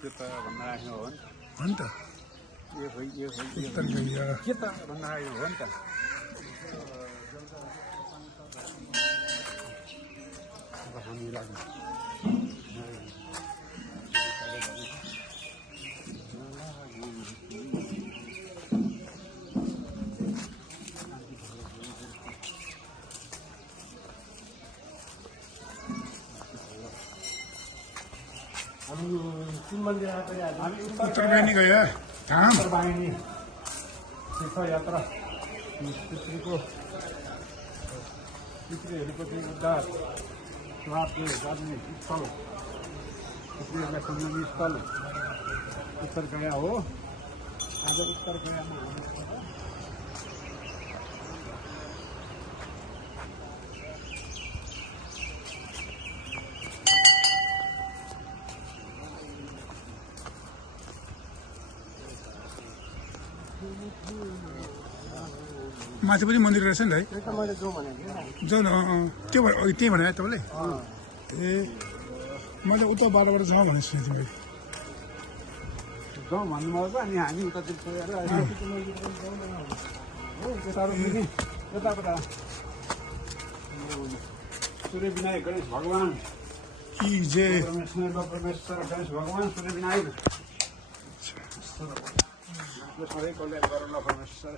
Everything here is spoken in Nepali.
त्यो त भन्न राख्नु हो नि हो नि त यो उत्तर गैया के त भन्न राख्नु हो नि त हामी लाग्नु उत्तर बहिनी गया धाम वाहिनी तीर्थयात्रा पितृको पितृहरूको चाहिँ उद्धार श्रापले जाने स्थल पितृहरूलाई सम्झने स्थल उत्तर गया हो आज उत्तर गयामा माथि पनि मन्दिर रहेछ नि है मैले जाउँ भनेको जाउँ न त्यो त्यही भने तपाईँले ए मैले उता बाटोबाट जाउँ भनेको सुनेको थिएँ मैले जाउँ भन्नुभयो अनि हामी उतातिर गएर यताबाट सूर्य विनायक गणेश भगवान् कि जे परमेश्वर गणेश भगवान् सूर्य विनायक सधैँ कल्याण गरौँला परमेश्वर